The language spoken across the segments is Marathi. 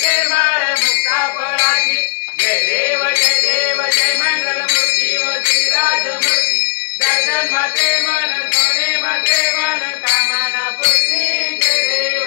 माते माळ मुक्ता फळाची जय देव जय मंगलमूर्ती व श्रीराजमूर्ती दर्शन माते मन सोने माते मन कामना पूर्ती जय देव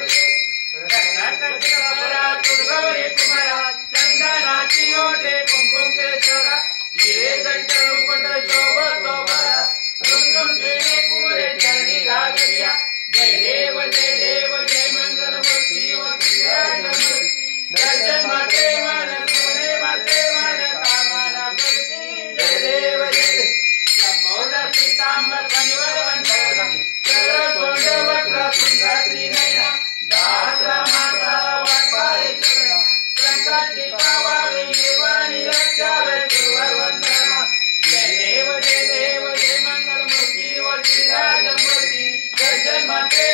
रत्नाकंठ परा तुळगौरी कुमारा चंदनाची ओढे कुंकुम केशरा हिरे जडित मुकुट शोभतो बरा रुंदुम केले पुरे चरणी घागरिया जय देव जय मंगलमूर्ती व श्रीराजमूर्ती दर्शन माते मन सोने माते मन कामना पूर्ती जय देव लंबोदर पीतांबर कनिवर वंदना सरळ सोंड वक्र सुंदर त्रिनयना दासरा माता वाटपाय शरणा संकटी पावावे निर्वाणी रक्षावे सुरवर वंदना जय देव जय मंगलमूर्ती व श्रीराजमूर्ती दर्शन माते